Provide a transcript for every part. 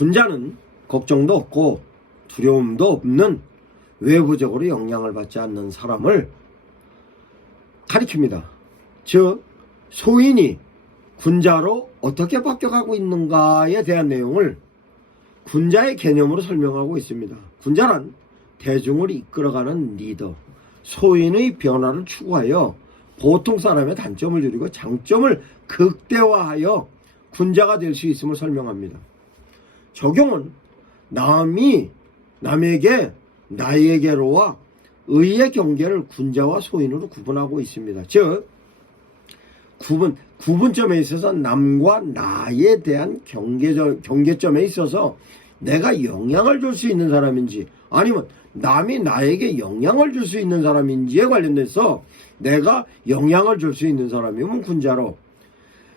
군자는 걱정도 없고 두려움도 없는 외부적으로 영향을 받지 않는 사람을 가리킵니다. 즉 소인이 군자로 어떻게 바뀌어가고 있는가에 대한 내용을 군자의 개념으로 설명하고 있습니다. 군자란 대중을 이끌어가는 리더, 소인의 변화를 추구하여 보통 사람의 단점을 줄이고 장점을 극대화하여 군자가 될 수 있음을 설명합니다. 적용은 남이 남에게 나에게로와 의의 경계를 군자와 소인으로 구분하고 있습니다. 즉 구분점에 있어서 남과 나에 대한 경계점에 있어서 내가 영향을 줄 수 있는 사람인지 아니면 남이 나에게 영향을 줄 수 있는 사람인지에 관련돼서 내가 영향을 줄 수 있는 사람이면 군자로,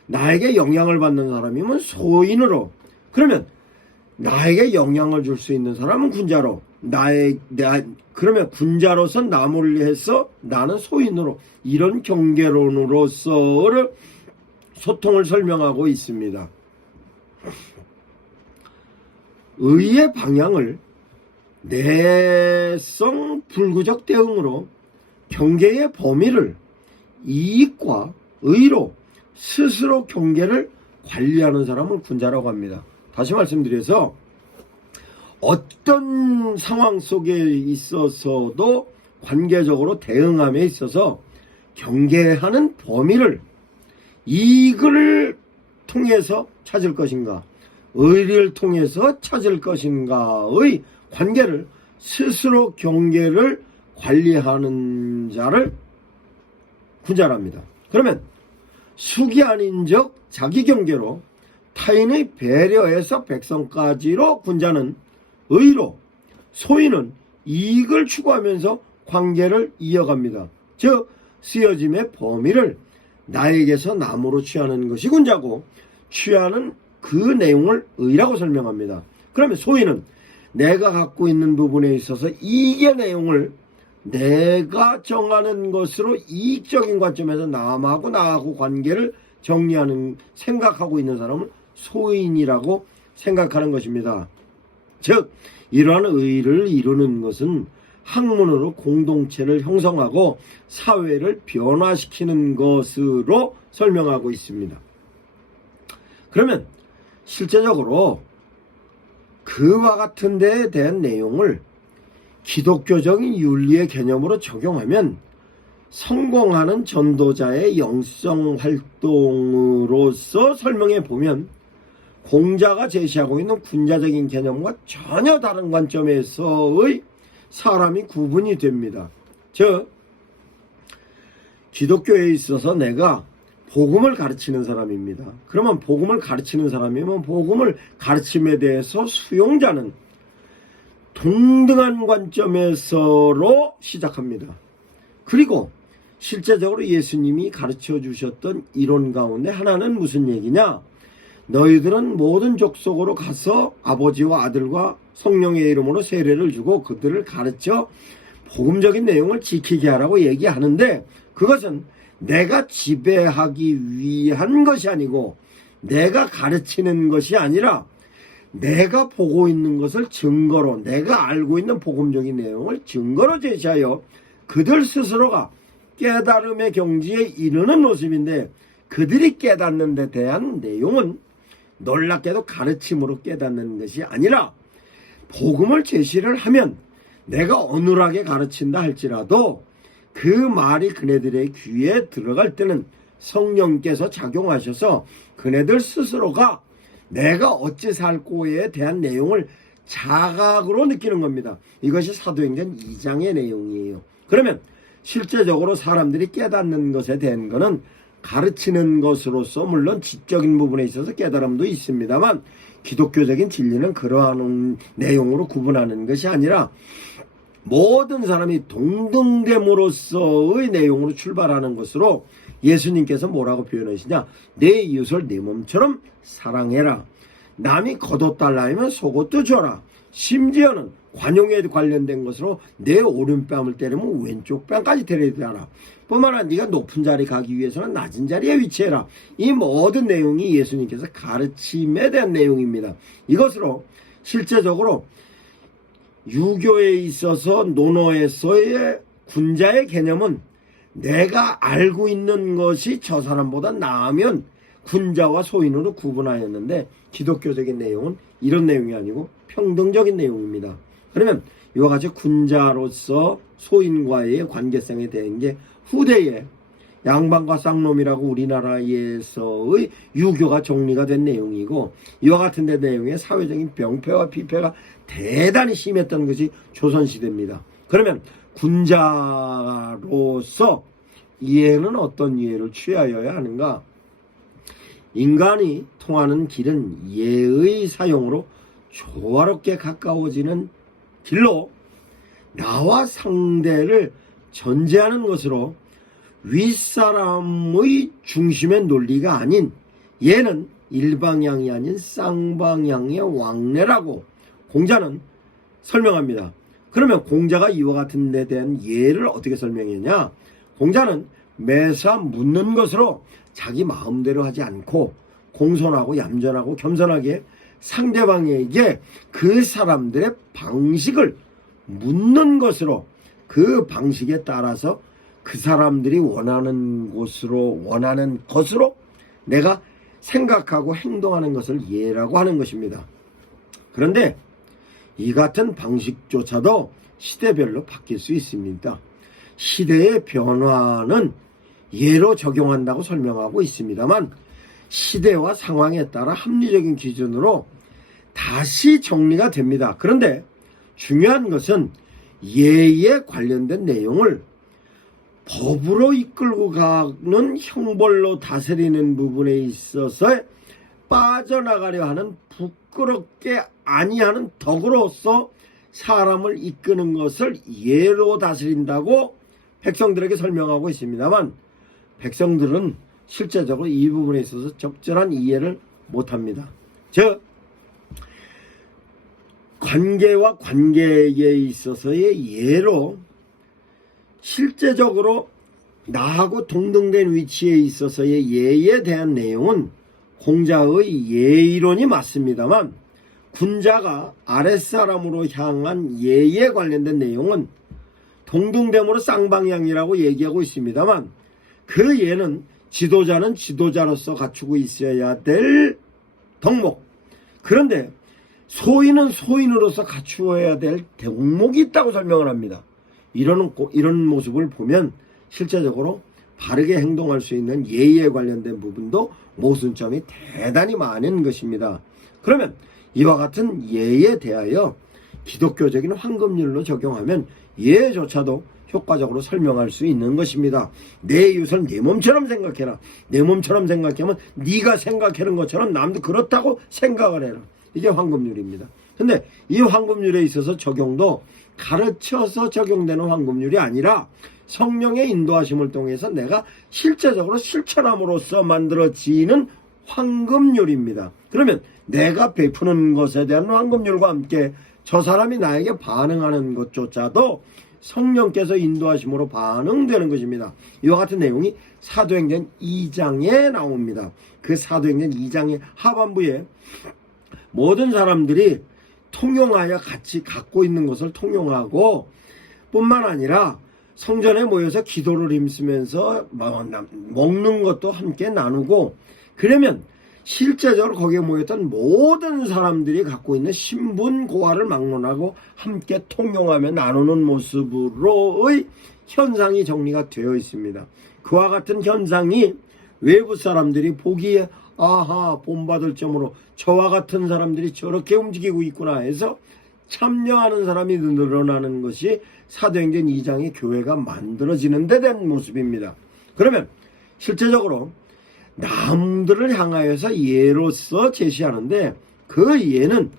나에게 영향을 받는 사람이면 소인으로, 그러면 나에게 영향을 줄 수 있는 사람은 군자로, 그러면 군자로서 남을 위해서 나는 소인으로, 이런 경계론으로서 소통을 설명하고 있습니다. 의의 방향을 내성 불구적 대응으로 경계의 범위를 이익과 의로 스스로 경계를 관리하는 사람을 군자라고 합니다. 다시 말씀드려서 어떤 상황 속에 있어서도 관계적으로 대응함에 있어서 경계하는 범위를 이익을 통해서 찾을 것인가, 의리를 통해서 찾을 것인가의 관계를 스스로 경계를 관리하는 자를 군자랍니다. 그러면 숙이 아닌 적 자기 경계로 타인의 배려에서 백성까지로 군자는 의로, 소인은 이익을 추구하면서 관계를 이어갑니다. 즉 쓰여짐의 범위를 나에게서 남으로 취하는 것이 군자고 취하는 그 내용을 의라고 설명합니다. 그러면 소인은 내가 갖고 있는 부분에 있어서 이익의 내용을 내가 정하는 것으로 이익적인 관점에서 남하고 나하고 관계를 정리하는, 생각하고 있는 사람을 소인이라고 생각하는 것입니다. 즉 이러한 의를 이루는 것은 학문으로 공동체를 형성하고 사회를 변화시키는 것으로 설명하고 있습니다. 그러면 실제적으로 그와 같은 데에 대한 내용을 기독교적인 윤리의 개념으로 적용하면 성공하는 전도자의 영성 활동으로서 설명해 보면 공자가 제시하고 있는 군자적인 개념과 전혀 다른 관점에서의 사람이 구분이 됩니다. 즉 기독교에 있어서 내가 복음을 가르치는 사람입니다. 그러면 복음을 가르치는 사람이면 복음을 가르침에 대해서 수용자는 동등한 관점에서로 시작합니다. 그리고 실제적으로 예수님이 가르쳐 주셨던 이론 가운데 하나는 무슨 얘기냐? 너희들은 모든 족속으로 가서 아버지와 아들과 성령의 이름으로 세례를 주고 그들을 가르쳐 복음적인 내용을 지키게 하라고 얘기하는데, 그것은 내가 지배하기 위한 것이 아니고 내가 가르치는 것이 아니라 내가 보고 있는 것을 증거로, 내가 알고 있는 복음적인 내용을 증거로 제시하여 그들 스스로가 깨달음의 경지에 이르는 모습인데, 그들이 깨닫는 데 대한 내용은 놀랍게도 가르침으로 깨닫는 것이 아니라 복음을 제시를 하면 내가 어눌하게 가르친다 할지라도 그 말이 그네들의 귀에 들어갈 때는 성령께서 작용하셔서 그네들 스스로가 내가 어찌 살고에 대한 내용을 자각으로 느끼는 겁니다. 이것이 사도행전 2장의 내용이에요. 그러면 실제적으로 사람들이 깨닫는 것에 대한 거는 가르치는 것으로서 물론 지적인 부분에 있어서 깨달음도 있습니다만 기독교적인 진리는 그러한 내용으로 구분하는 것이 아니라 모든 사람이 동등됨으로써의 내용으로 출발하는 것으로 예수님께서 뭐라고 표현하시냐? 내 이웃을 내 몸처럼 사랑해라. 남이 겉옷 달라 하면 속옷도 줘라. 심지어는 관용에 관련된 것으로 내 오른뺨을 때리면 왼쪽 뺨까지 때려야 되라. 뿐만 아니라 네가 높은 자리 가기 위해서는 낮은 자리에 위치해라. 이 모든 내용이 예수님께서 가르침에 대한 내용입니다. 이것으로 실제적으로 유교에 있어서 논어에서의 군자의 개념은 내가 알고 있는 것이 저 사람보다 나으면 군자와 소인으로 구분하였는데, 기독교적인 내용은 이런 내용이 아니고 평등적인 내용입니다. 그러면 이와 같이 군자로서 소인과의 관계성에 대한 게 후대에 양반과 쌍놈이라고 우리나라에서의 유교가 정리가 된 내용이고, 이와 같은 데 내용의 사회적인 병폐와 비폐가 대단히 심했던 것이 조선시대입니다. 그러면 군자로서 이해는 어떤 이해를 취하여야 하는가? 인간이 통하는 길은 예의 사용으로 조화롭게 가까워지는 길로 나와 상대를 전제하는 것으로 윗사람의 중심의 논리가 아닌 예는 일방향이 아닌 쌍방향의 왕래라고 공자는 설명합니다. 그러면 공자가 이와 같은 데 대한 예를 어떻게 설명했냐? 공자는 매사 묻는 것으로 자기 마음대로 하지 않고 공손하고 얌전하고 겸손하게 상대방에게 그 사람들의 방식을 묻는 것으로, 그 방식에 따라서 그 사람들이 원하는 것으로 내가 생각하고 행동하는 것을 예라고 하는 것입니다. 그런데 이 같은 방식조차도 시대별로 바뀔 수 있습니다. 시대의 변화는 예로 적용한다고 설명하고 있습니다만, 시대와 상황에 따라 합리적인 기준으로 다시 정리가 됩니다. 그런데 중요한 것은 예에 관련된 내용을 법으로 이끌고 가는 형벌로 다스리는 부분에 있어서 빠져나가려 하는 부끄럽게 아니하는 덕으로서 사람을 이끄는 것을 예로 다스린다고 백성들에게 설명하고 있습니다만, 백성들은 실제적으로 이 부분에 있어서 적절한 이해를 못합니다. 즉, 관계와 관계에 있어서의 예로 실제적으로 나하고 동등된 위치에 있어서의 예에 대한 내용은 공자의 예이론이 맞습니다만, 군자가 아랫사람으로 향한 예에 관련된 내용은 동등됨으로 쌍방향이라고 얘기하고 있습니다만, 그 예는 지도자는 지도자로서 갖추고 있어야 될 덕목, 그런데 소인은 소인으로서 갖추어야 될 덕목이 있다고 설명을 합니다. 이런 모습을 보면 실제적으로 바르게 행동할 수 있는 예의에 관련된 부분도 모순점이 대단히 많은 것입니다. 그러면 이와 같은 예에 대하여 기독교적인 황금률로 적용하면 예조차도 효과적으로 설명할 수 있는 것입니다. 내 이웃을 내 몸처럼 생각해라. 내 몸처럼 생각하면 네가 생각하는 것처럼 남도 그렇다고 생각을 해라. 이게 황금률입니다. 근데 이 황금률에 있어서 적용도 가르쳐서 적용되는 황금률이 아니라 성령의 인도하심을 통해서 내가 실제적으로 실천함으로써 만들어지는 황금률입니다. 그러면 내가 베푸는 것에 대한 황금률과 함께 저 사람이 나에게 반응하는 것조차도 성령께서 인도하심으로 반응되는 것입니다. 이와 같은 내용이 사도행전 2장에 나옵니다. 그 사도행전 2장의 하반부에 모든 사람들이 통용하여 같이 갖고 있는 것을 통용하고, 뿐만 아니라 성전에 모여서 기도를 힘쓰면서 먹는 것도 함께 나누고, 그러면 실제적으로 거기에 모였던 모든 사람들이 갖고 있는 신분 고하를 막론하고 함께 통용하며 나누는 모습으로의 현상이 정리가 되어 있습니다. 그와 같은 현상이 외부 사람들이 보기에 아하 본받을 점으로 저와 같은 사람들이 저렇게 움직이고 있구나 해서 참여하는 사람이 늘어나는 것이 사도행전 2장의 교회가 만들어지는 데 대한 모습입니다. 그러면 실제적으로 남들을 향하여서 예로서 제시하는데, 그 예는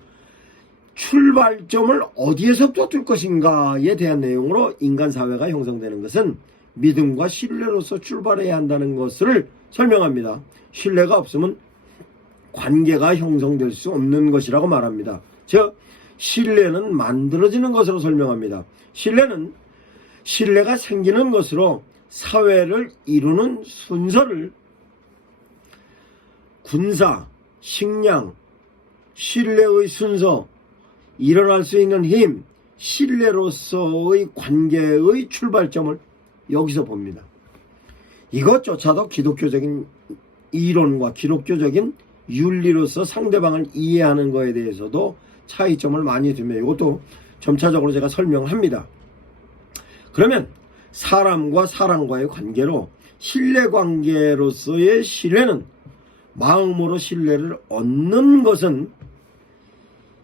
출발점을 어디에서부터 둘 것인가에 대한 내용으로 인간 사회가 형성되는 것은 믿음과 신뢰로서 출발해야 한다는 것을 설명합니다. 신뢰가 없으면 관계가 형성될 수 없는 것이라고 말합니다. 즉 신뢰는 만들어지는 것으로 설명합니다. 신뢰가 생기는 것으로 사회를 이루는 순서를 군사, 식량, 신뢰의 순서, 일어날 수 있는 힘, 신뢰로서의 관계의 출발점을 여기서 봅니다. 이것조차도 기독교적인 이론과 기독교적인 윤리로서 상대방을 이해하는 것에 대해서도 차이점을 많이 두며 이것도 점차적으로 제가 설명을 합니다. 그러면 사람과 사람과의 관계로 신뢰관계로서의 신뢰는 마음으로 신뢰를 얻는 것은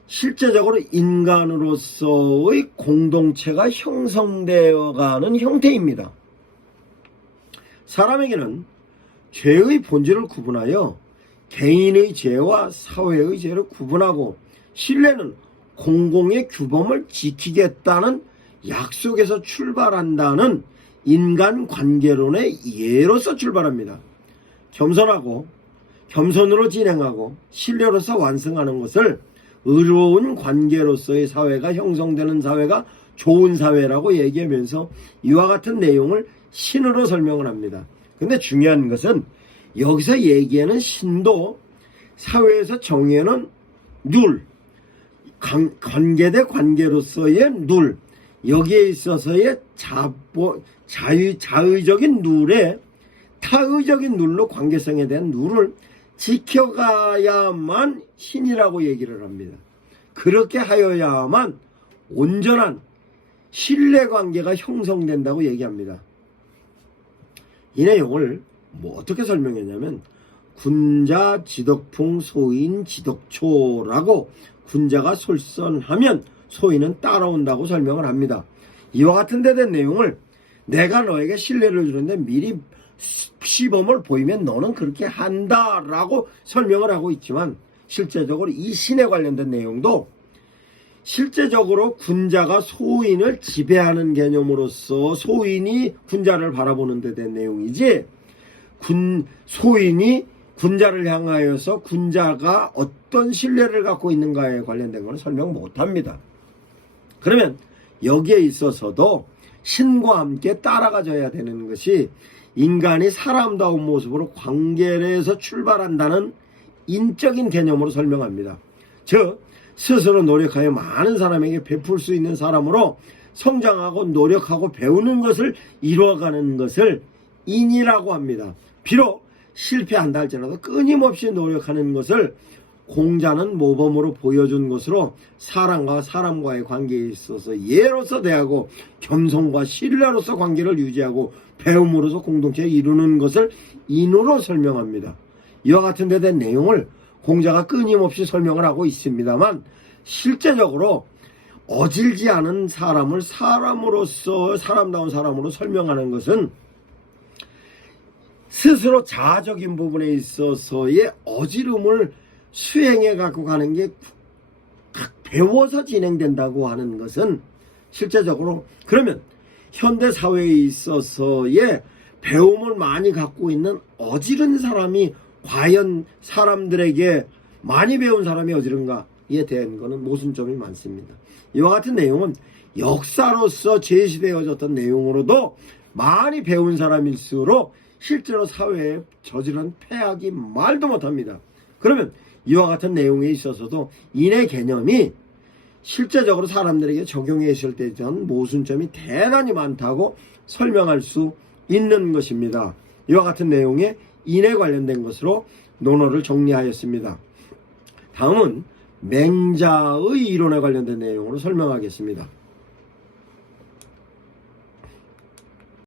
실제적으로 인간으로서의 공동체가 형성되어가는 형태입니다. 사람에게는 죄의 본질을 구분하여 개인의 죄와 사회의 죄를 구분하고 신뢰는 공공의 규범을 지키겠다는 약속에서 출발한다는 인간관계론의 예로서 출발합니다. 겸손으로 진행하고 신뢰로서 완성하는 것을 의로운 관계로서의 사회가 형성되는 사회가 좋은 사회라고 얘기하면서 이와 같은 내용을 신으로 설명을 합니다. 근데 중요한 것은 여기서 얘기하는 신도 사회에서 정해놓은 룰, 관계 대 관계로서의 룰, 여기에 있어서의 자의적인 룰에 타의적인 룰로 관계성에 대한 룰을 지켜가야만 신이라고 얘기를 합니다. 그렇게 하여야만 온전한 신뢰관계가 형성된다고 얘기합니다. 이 내용을 어떻게 설명했냐면 군자 지덕풍 소인 지덕초라고 군자가 솔선하면 소인은 따라온다고 설명을 합니다. 이와 같은 데 된 내용을 내가 너에게 신뢰를 주는데 미리 시범을 보이면 너는 그렇게 한다라고 설명을 하고 있지만 실제적으로 이 신에 관련된 내용도 실제적으로 군자가 소인을 지배하는 개념으로서 소인이 군자를 바라보는 데 된 내용이지 소인이 군자를 향하여서 군자가 어떤 신뢰를 갖고 있는가에 관련된 것은 설명 못합니다. 그러면 여기에 있어서도 신과 함께 따라가져야 되는 것이 인간이 사람다운 모습으로 관계에서 출발한다는 인적인 개념으로 설명합니다. 즉 스스로 노력하여 많은 사람에게 베풀 수 있는 사람으로 성장하고 노력하고 배우는 것을 이루어가는 것을 인이라고 합니다. 비록 실패한다 할지라도 끊임없이 노력하는 것을 공자는 모범으로 보여준 것으로 사람과 사람과의 관계에 있어서 예로서 대하고 겸손과 신뢰로서 관계를 유지하고 배움으로서 공동체에 이루는 것을 인으로 설명합니다. 이와 같은 데 된 내용을 공자가 끊임없이 설명을 하고 있습니다만 실제적으로 어질지 않은 사람을 사람으로서 사람다운 사람으로 설명하는 것은 스스로 자아적인 부분에 있어서의 어지름을 수행해 갖고 가는 게 배워서 진행된다고 하는 것은 실제적으로 그러면 현대 사회에 있어서의 배움을 많이 갖고 있는 어지른 사람이 과연 사람들에게 많이 배운 사람이 어지른가에 대한 것은 모순점이 많습니다. 이와 같은 내용은 역사로서 제시되어졌던 내용으로도 많이 배운 사람일수록 실제로 사회에 저지른 폐악이 말도 못합니다. 그러면 이와 같은 내용에 있어서도 인의 개념이 실제적으로 사람들에게 적용했을 때 전 모순점이 대단히 많다고 설명할 수 있는 것입니다. 이와 같은 내용에 인에 관련된 것으로 논어를 정리하였습니다. 다음은 맹자의 이론에 관련된 내용으로 설명하겠습니다.